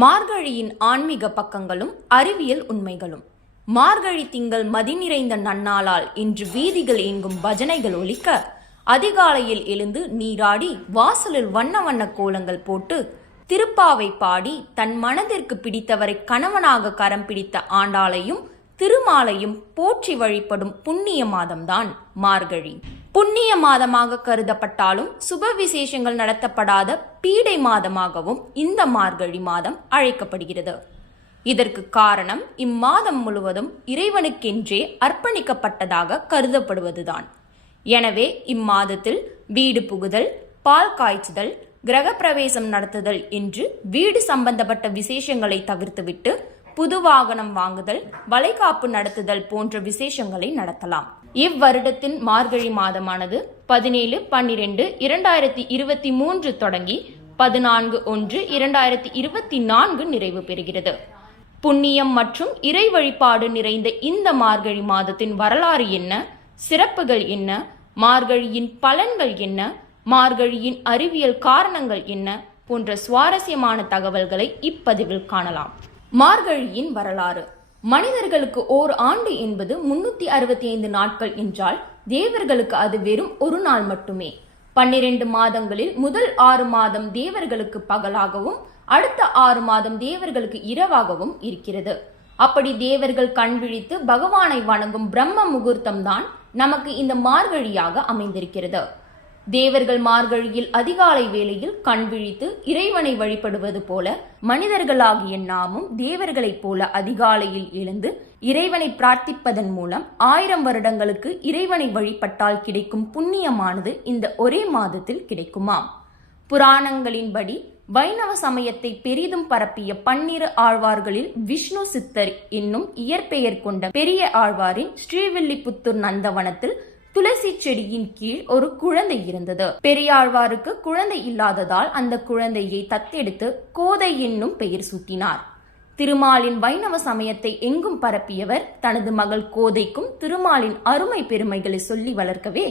மார்கழியின் ஆன்மீக பக்கங்களும் அறிவியல் உண்மைகளும். மார்கழி திங்கள் மதி நிறைந்த நன்னாளால் இன்று வீதிகள் எங்கும் பஜனைகள் ஒலிக்க அதிகாலையில் எழுந்து நீராடி வாசலில் வண்ண வண்ண கோலங்கள் போட்டு திருப்பாவை பாடி தன் மனதிற்கு பிடித்தவரை கணவனாக கரம் பிடித்த ஆண்டாளையும் திருமாலையும் போற்றி வழிபடும் புண்ணிய மாதம்தான் மார்கழி. புண்ணிய மாதமாக கருதப்பட்டாலும் சுப விசேஷங்கள் நடத்தப்படாத பீடை மாதமாகவும் இந்த மார்கழி மாதம் அழைக்கப்படுகிறது. இதற்கு காரணம் இம்மாதம் முழுவதும் இறைவனுக்கென்றே அர்ப்பணிக்கப்பட்டதாக கருதப்படுவதுதான். எனவே இம்மாதத்தில் வீடு புகுதல் பால் காய்ச்சுதல் கிரகப்பிரவேசம் நடத்துதல் என்று வீடு சம்பந்தப்பட்ட விசேஷங்களை தவிர்த்துவிட்டு புது வாகனம் வாங்குதல் வளைகாப்பு நடத்துதல் போன்ற விசேஷங்களை நடத்தலாம். இவ்வருடத்தின் மார்கழி மாதமானது பதினேழு பன்னிரெண்டு இரண்டாயிரத்தி இருபத்தி மூன்று தொடங்கி பதினான்கு ஒன்று இரண்டாயிரத்தி இருபத்தி நான்கு நிறைவு பெறுகிறது. புண்ணியம் மற்றும் இறை வழிபாடு நிறைந்த இந்த மார்கழி மாதத்தின் வரலாறு என்ன? சிறப்புகள் என்ன? மார்கழியின் பலன்கள் என்ன? மார்கழியின் அறிவியல் காரணங்கள் என்ன? போன்ற சுவாரஸ்யமான தகவல்களை இப்பதிவில் காணலாம். மார்கழியின் வரலாறு. மனிதர்களுக்கு ஓர் ஆண்டு என்பது முன்னூத்தி அறுபத்தி ஐந்து நாட்கள் என்றால் தேவர்களுக்கு அது வெறும் ஒரு நாள் மட்டுமே. பன்னிரண்டு மாதங்களில் முதல் ஆறு மாதம் தேவர்களுக்கு பகலாகவும் அடுத்த ஆறு மாதம் தேவர்களுக்கு இரவாகவும் இருக்கிறது. அப்படி தேவர்கள் கண் விழித்து பகவானை வணங்கும் பிரம்ம முகூர்த்தம் தான் நமக்கு இந்த மார்கழியாக அமைந்திருக்கிறது. தேவர்கள் மார்கழியில் அதிகாலை வேளையில் கண் விழித்து இறைவனை வழிபடுவது போல மனிதர்களாகிய நாமும் தேவர்களைப் போல அதிகாலையில் எழுந்து இறைவனை பிரார்த்திப்பதன் மூலம் ஆயிரம் வருடங்களுக்கு இறைவனை வழிபட்டால் கிடைக்கும் புண்ணியமானது இந்த ஒரே மாதத்தில் கிடைக்குமாம். புராணங்களின்படி வைணவ சமயத்தை பெரிதும் பரப்பிய பன்னிரு ஆழ்வார்களில் விஷ்ணு சித்தர் என்னும் இயற்பெயர் கொண்ட பெரிய ஆழ்வாரின் ஸ்ரீவில்லிபுத்தூர் நந்தவனத்தில் துளசி செடியின் கீழ் ஒரு குழந்தை இருந்தது. பெரியாழ்வாருக்கு குழந்தை இல்லாததால் அந்த குழந்தையை தத்தெடுத்து கோதை என்னும் பெயர் சூட்டினார். திருமாலின் வைணவ சமயத்தை எங்கும் பரப்பியவர் தனது மகள் கோதைக்கும் திருமாலின் அருமை பெருமைகளை சொல்லி வளர்க்கவே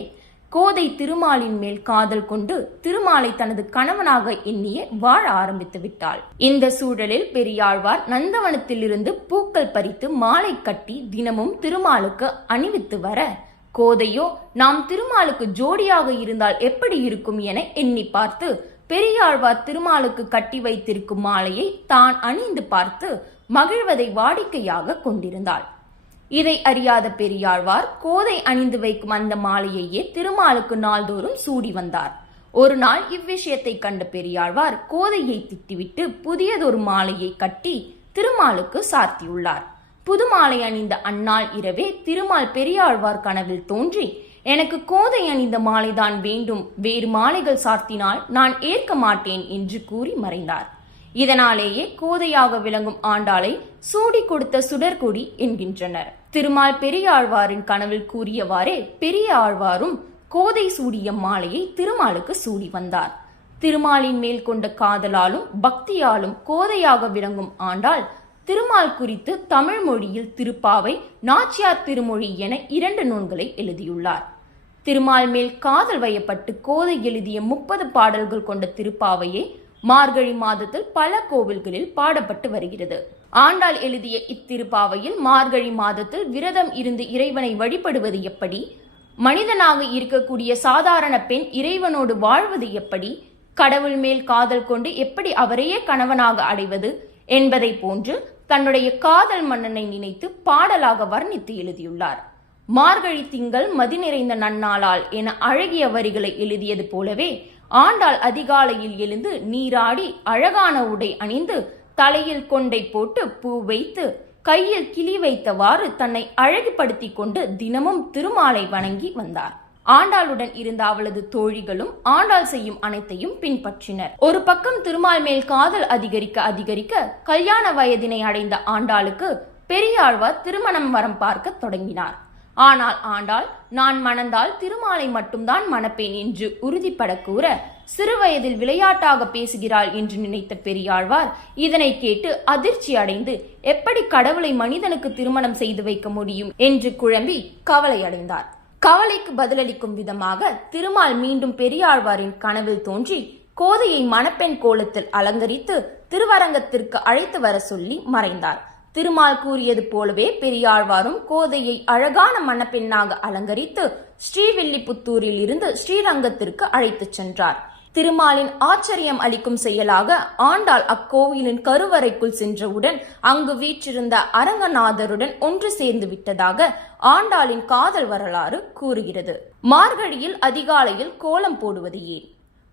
கோதை திருமாலின் மேல் காதல் கொண்டு திருமாலை தனது கணவனாக எண்ணிய வாழ ஆரம்பித்து விட்டாள். இந்த சூழலில் பெரியாழ்வார் நந்தவனத்திலிருந்து பூக்கள் பறித்து மாலை கட்டி தினமும் திருமாலுக்கு அணிவித்து வர கோதையோ நாம் திருமாலுக்கு ஜோடியாக இருந்தால் எப்படி இருக்கும் என எண்ணி பார்த்து பெரியாழ்வார் திருமாலுக்கு கட்டி வைத்திருக்கும் மாலையை தான் அணிந்து பார்த்து மகிழ்வதை வாடிக்கையாக கொண்டிருந்தாள். இதை அறியாத பெரியாழ்வார் கோதை அணிந்து வைக்கும் அந்த மாலையையே திருமாலுக்கு நாள்தோறும் சூடி வந்தார். ஒரு நாள் இவ்விஷயத்தை கண்ட பெரியாழ்வார் கோதையை திட்டிவிட்டு புதியதொரு மாலையை கட்டி திருமாலுக்கு சார்த்தியுள்ளார். புதுமாலை அணிந்த அந்நாள் இரவே திருமால் பெரியாழ்வார் கனவில் தோன்றி எனக்கு கோதை அணிந்த மாலைதான் வேண்டும் வேறு மாலைகள் சார்த்தினால் நான் ஏற்க மாட்டேன் என்று கூறி மறைந்தார். இதனாலேயே கோதையாக விளங்கும் ஆண்டாளை சூடி கொடுத்த சுடர்கொடி என்கின்றனர். திருமால் பெரியாழ்வாரின் கனவில் கூறியவாறே பெரிய ஆழ்வாரும் கோதை சூடிய மாலையை திருமாலுக்கு சூடி வந்தார். திருமாலின் மேல் கொண்ட காதலாலும் பக்தியாலும் கோதையாக விளங்கும் ஆண்டாள் திருமால் குறித்து தமிழ் மொழியில் திருப்பாவை நாச்சியார் திருமொழி என இரண்டு நூல்களை எழுதியுள்ளார். திருமால் மேல் காதல் வயப்பட்டு கோதை எழுதிய முப்பது பாடல்கள் கொண்ட திருப்பாவையே மார்கழி மாதத்தில் பல கோவில்களில் பாடப்பட்டு வருகிறது. ஆண்டாள் எழுதிய இத்திருப்பாவையில் மார்கழி மாதத்தில் விரதம் இருந்து இறைவனை வழிபடுவது எப்படி? மனிதனாக இருக்கக்கூடிய சாதாரண பெண் இறைவனோடு வாழ்வது எப்படி? கடவுள் மேல் காதல் கொண்டு எப்படி அவரையே கணவனாக அடைவது? என்பதை போன்று தன்னுடைய காதல் மன்னனை நினைத்து பாடலாக வர்ணித்து எழுதியுள்ளார். மார்கழி திங்கள் மதி நிறைந்த நன்னாளால் என அழகிய வரிகளை எழுதியது போலவே ஆண்டாள் அதிகாலையில் எழுந்து நீராடி அழகான உடை அணிந்து தலையில் கொண்டை போட்டு பூ வைத்து கையில் கிளி வைத்தவாறு தன்னை அழகுபடுத்திக் கொண்டு தினமும் திருமாலை வணங்கி வந்தார். ஆண்டாளுடன் இருந்த அவளது தோழிகளும் ஆண்டாள் செய்யும் அனைத்தையும் பின்பற்றினர். ஒரு பக்கம் திருமால் மேல் காதல் அதிகரிக்க அதிகரிக்க கல்யாண வயதினை அடைந்த ஆண்டாளுக்கு பெரியாழ்வார் திருமணம் வரம் பார்க்க தொடங்கினார். ஆனால் ஆண்டாள் நான் மணந்தால் திருமாலை மட்டும்தான் மணப்பேன் என்று உறுதிப்பட கூற சிறுவயதில் விளையாட்டாக பேசுகிறாள் என்று நினைத்த பெரியாழ்வார் இதனை கேட்டு அதிர்ச்சி அடைந்து எப்படி கடவுளை மனிதனுக்கு திருமணம் செய்து வைக்க முடியும்? என்று குழம்பி கவலை அடைந்தார் கவலைக்கு பதிலளிக்கும் விதமாக திருமால் மீண்டும் பெரியாழ்வாரின் கனவில் தோன்றி கோதையை மணப்பெண் கோலத்தில் அலங்கரித்து திருவரங்கத்திற்கு அழைத்து வர சொல்லி மறைந்தார். திருமால் கூறியது போலவே பெரியாழ்வாரும் கோதையை அழகான மணப்பெண்ணாக அலங்கரித்து ஸ்ரீவில்லிபுத்தூரில் இருந்து ஸ்ரீரங்கத்திற்கு அழைத்துச் சென்றார். திருமாலின் ஆச்சரியம் அளிக்கும் செயலாக ஆண்டாள் அக்கோவிலின் கருவறைக்குள் சென்றவுடன் அங்கு வீற்றிருந்த அரங்கநாதருடன் ஒன்று சேர்ந்து விட்டதாக ஆண்டாளின் காதல் வரலாறு கூறுகிறது. மார்கழியில் அதிகாலையில் கோலம் போடுவது ஏன்?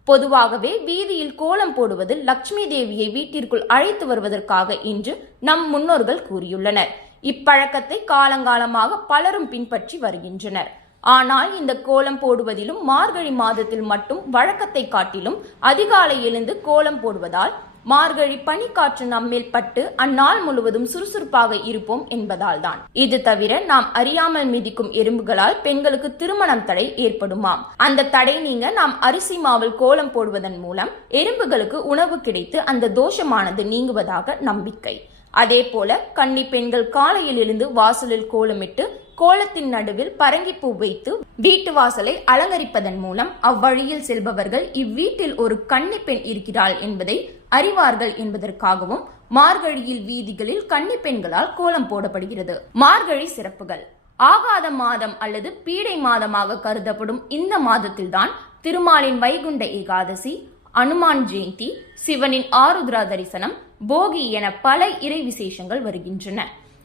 பொதுவாகவே வீதியில் கோலம் போடுவது லட்சுமி தேவியை வீட்டிற்குள் அழைத்து வருவதற்காக என்று நம் முன்னோர்கள் கூறியுள்ளனர். இப்பழக்கத்தை காலங்காலமாக பலரும் பின்பற்றி வருகின்றனர். ஆனால் இந்த கோலம் போடுவதிலும் மார்கழி மாதத்தில் மட்டும் வழக்கத்தை காட்டிலும் அதிகாலை எழுந்து கோலம் போடுவதால் மார்கழி பனிக்காற்று நம்மேல் பட்டு அந்நாள் முழுவதும் சுறுசுறுப்பாக இருப்போம் என்பதால் தான். இது தவிர நாம் அறியாமல் மிதிக்கும் எறும்புகளால் பெண்களுக்கு திருமணம் தடை ஏற்படுமாம். அந்த தடை நீங்க நாம் அரிசி மாவில் கோலம் போடுவதன் மூலம் எறும்புகளுக்கு உணவு கிடைத்து அந்த தோஷமானது நீங்குவதாக நம்பிக்கை. அதே போல கன்னி பெண்கள் காலையில் எழுந்து வாசலில் கோலமிட்டு கோலத்தின் நடுவில் பரங்கிப்பூ வைத்து வீட்டு வாசலை அலங்கரிப்பதன் மூலம் அவ்வழியில் செல்பவர்கள் இவ்வீட்டில் ஒரு கன்னி பெண் இருக்கிறாள் என்பதை அறிவார்கள் என்பதற்காகவும் மார்கழியில் வீதிகளில் கன்னி பெண்களால் கோலம் போடப்படுகிறது. மார்கழி சிறப்புகள். ஆகாத மாதம் அல்லது பீடை மாதமாக கருதப்படும் இந்த மாதத்தில்தான் திருமாலின் வைகுண்ட ஏகாதசி அனுமான் ஜெயந்தி சிவனின் ஆருத்ரா தரிசனம் போகி என பல இறை விசேஷங்கள் வருகின்றன.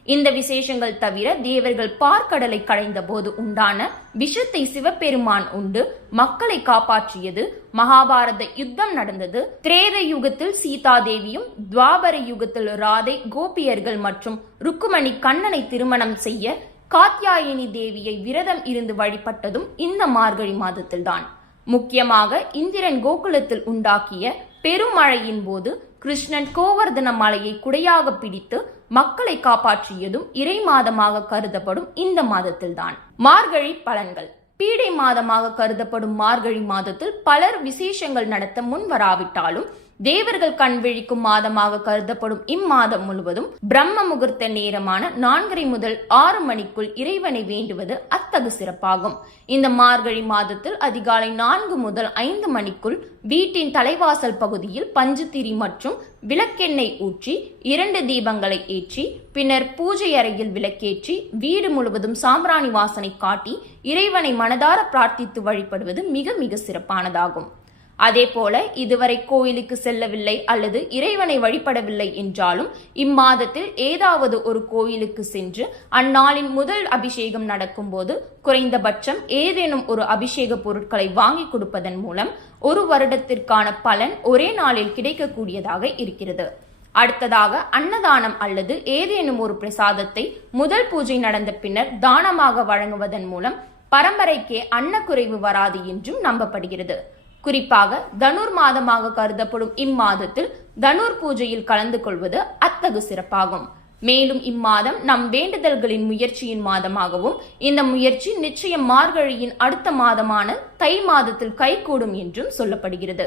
இந்த விசேஷங்கள் தவிர தேவர்கள் பார்க்கடலை கடைந்த போது உண்டான விஷத்தை சிவபெருமான் உண்டு மக்களை காப்பாற்றியது மகாபாரத யுத்தம் நடந்தது. திரேத யுகத்தில் சீதா தேவியும் துவாபர யுகத்தில் ராதை கோபியர்கள் மற்றும் ருக்குமணி கண்ணனை திருமணம் செய்ய காத்யாயினி தேவியை விரதம் இருந்து வழிபட்டதும் இந்த மார்கழி மாதத்தில்தான். முக்கியமாக இந்திரன் கோகுலத்தில் உண்டாக்கிய பெருமழையின் போது கிருஷ்ணன் கோவர்தன மலையை குடையாக பிடித்து மக்களை காப்பாற்றியதும் இறை மாதமாக கருதப்படும் இந்த மாதத்தில்தான். மார்கழி பலன்கள். பீடை மாதமாக கருதப்படும் மார்கழி மாதத்தில் பலர் விசேஷங்கள் நடத்த முன் வராவிட்டாலும் தேவர்கள் கண் விழிக்கும் மாதமாக கருதப்படும் இம்மாதம் முழுவதும் பிரம்ம முகூர்த்த நேரமான நான்கரை முதல் ஆறு மணிக்குள் இறைவனை வேண்டுவது அத்தகு சிறப்பாகும். இந்த மார்கழி மாதத்தில் அதிகாலை நான்கு முதல் ஐந்து மணிக்குள் வீட்டின் தலைவாசல் பகுதியில் பஞ்சுத்திரி மற்றும் விளக்கெண்ணெய் ஊற்றி இரண்டு தீபங்களை ஏற்றி பின்னர் பூஜை அறையில் விளக்கேற்றி வீடு முழுவதும் சாம்பிராணி வாசனை காட்டி இறைவனை மனதார பிரார்த்தித்து வழிபடுவது மிக மிக சிறப்பானதாகும். அதேபோல இதுவரை கோயிலுக்கு செல்லவில்லை அல்லது இறைவனை வழிபடவில்லை என்றாலும் இம்மாதத்தில் ஏதாவது ஒரு கோயிலுக்கு சென்று அந்நாளின் முதல் அபிஷேகம் நடக்கும்போது குறைந்தபட்சம் ஏதேனும் ஒரு அபிஷேக பொருட்களை வாங்கி கொடுப்பதன் மூலம் ஒரு வருடத்திற்கான பலன் ஒரே நாளில் கிடைக்கக்கூடியதாக இருக்கிறது. அடுத்ததாக அன்னதானம் அல்லது ஏதேனும் ஒரு பிரசாதத்தை முதல் பூஜை நடந்த பின்னர் தானமாக வழங்குவதன் மூலம் பரம்பரைக்கே அன்னக்குறைவு வராது என்றும் நம்பப்படுகிறது. குறிப்பாக தனுர் மாதமாக கருதப்படும் இம்மாதத்தில் தனுர் பூஜையில் கலந்து கொள்வது அத்தகு சிறப்பாகும். மேலும் இம்மாதம் நம் வேண்டுதல்களின் முயற்சியின் மாதமாகவும் இந்த முயற்சி நிச்சயம் மார்கழியின் அடுத்த மாதமான தை மாதத்தில் கைகூடும் என்றும் சொல்லப்படுகிறது.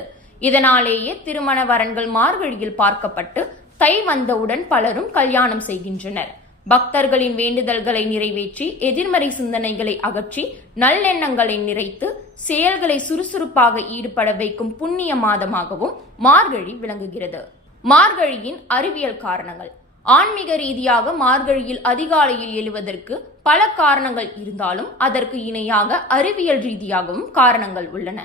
இதனாலேயே திருமண வரன்கள் மார்கழியில் பார்க்கப்பட்டு தை வந்தவுடன் பலரும் கல்யாணம் செய்கின்றனர். பக்தர்களின் வேண்டுதல்களை நிறைவேற்றி எதிர்மறை சிந்தனைகளை அகற்றி நல்லெண்ணங்களை நிறைத்து செயல்களை சுறுசுறுப்பாக ஈடுபட வைக்கும் புண்ணிய மாதமாகவும் மார்கழி விளங்குகிறது. மார்கழியின் அறிவியல் காரணங்கள். ஆன்மீக ரீதியாக மார்கழியில் அதிகாலையில் எழுவதற்கு பல காரணங்கள் இருந்தாலும் அதற்கு இணையாக அறிவியல் ரீதியாகவும் காரணங்கள் உள்ளன.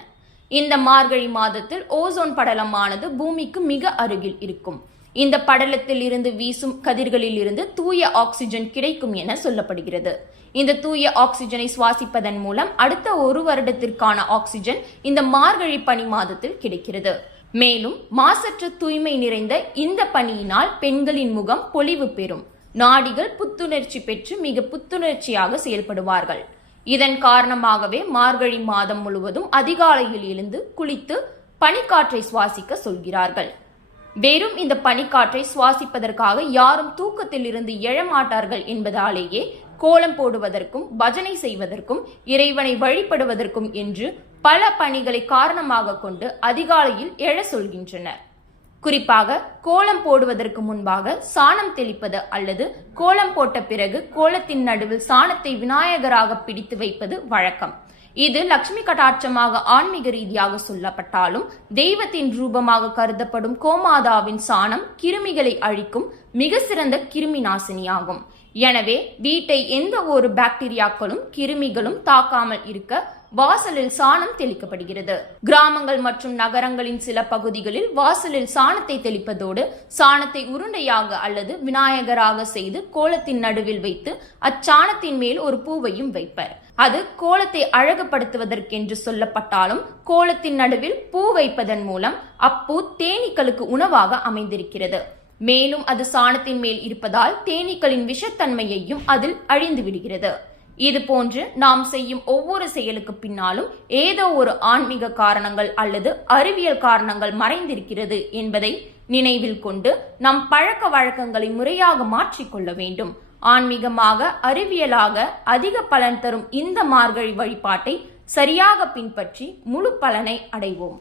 இந்த மார்கழி மாதத்தில் ஓசோன் படலமானது பூமிக்கு மிக அருகில் இருக்கும். இந்த படலத்தில் இருந்து வீசும் கதிர்களில் இருந்து தூய ஆக்சிஜன் கிடைக்கும் என சொல்லப்படுகிறது. இந்த தூய ஆக்சிஜனை சுவாசிப்பதன் மூலம் அடுத்த ஒரு வருடத்திற்கான ஆக்சிஜன் இந்த மார்கழி பனி மாதத்தில் கிடைக்கிறது. மேலும் மாசற்ற தூய்மை நிறைந்த இந்த பனியினால் பெண்களின் முகம் பொலிவு பெறும். நாடிகள் புத்துணர்ச்சி பெற்று மிக புத்துணர்ச்சியாக செயல்படுவார்கள். இதன் காரணமாகவே மார்கழி மாதம் முழுவதும் அதிகாலையில் எழுந்து குளித்து பனிக்காற்றை சுவாசிக்க சொல்கிறார்கள். வெறும் இந்த பனிக்காற்றை சுவாசிப்பதற்காக யாரும் தூக்கத்தில் இருந்து எழமாட்டார்கள் என்பதாலேயே கோலம் போடுவதற்கும் பஜனை செய்வதற்கும் இறைவனை வழிபடுவதற்கும் என்று பல பணிகளை காரணமாக கொண்டு அதிகாலையில் எழ சொல்கின்றனர். குறிப்பாக கோலம் போடுவதற்கு முன்பாக சாணம் தெளிப்பது அல்லது கோலம் போட்ட பிறகு கோலத்தின் நடுவில் சாணத்தை விநாயகராக பிடித்து வைப்பது வழக்கம். இது லக்ஷ்மி கடாட்சமாக ஆன்மீக ரீதியாக சொல்லப்பட்டாலும் தெய்வத்தின் ரூபமாக கருதப்படும் கோமாதாவின் சாணம் கிருமிகளை அழிக்கும் மிக சிறந்த கிருமி நாசினியாகும். எனவே வீட்டை எந்த ஒரு பாக்டீரியாக்களும் கிருமிகளும் தாக்காமல் இருக்க வாசலில் சாணம் தெளிக்கப்படுகிறது. கிராமங்கள் மற்றும் நகரங்களின் சில பகுதிகளில் வாசலில் சாணத்தை தெளிப்பதோடு சாணத்தை உருண்டையாக அல்லது விநாயகராக செய்து கோலத்தின் நடுவில் வைத்து அச்சாணத்தின் மேல் ஒரு பூவையும் வைப்பர். அது கோலத்தை அழகுபடுத்துவதற்கென்று சொல்லப்பட்டாலும் கோலத்தின் நடுவில் பூ வைப்பதன் மூலம் அப்பூ தேனீக்களுக்கு உணவாக அமைந்திருக்கிறது. மேலும் அது சாணத்தின் மேல் இருப்பதால் தேனீக்களின் விஷத்தன்மையையும் அதில் அழிந்து விடுகிறது. இது போன்று நாம் செய்யும் ஒவ்வொரு செயலுக்கு பின்னாலும் ஏதோ ஒரு ஆன்மீக காரணங்கள் அல்லது அறிவியல் காரணங்கள் மறைந்திருக்கிறது என்பதை நினைவில் கொண்டு நம் பழக்க வழக்கங்களை முறையாக மாற்றிக்கொள்ள வேண்டும். ஆன்மீகமாக அறிவியலாக அதிக பலன் தரும் இந்த மார்கழி வழிபாட்டை சரியாக பின்பற்றி முழு பலனை அடைவோம்.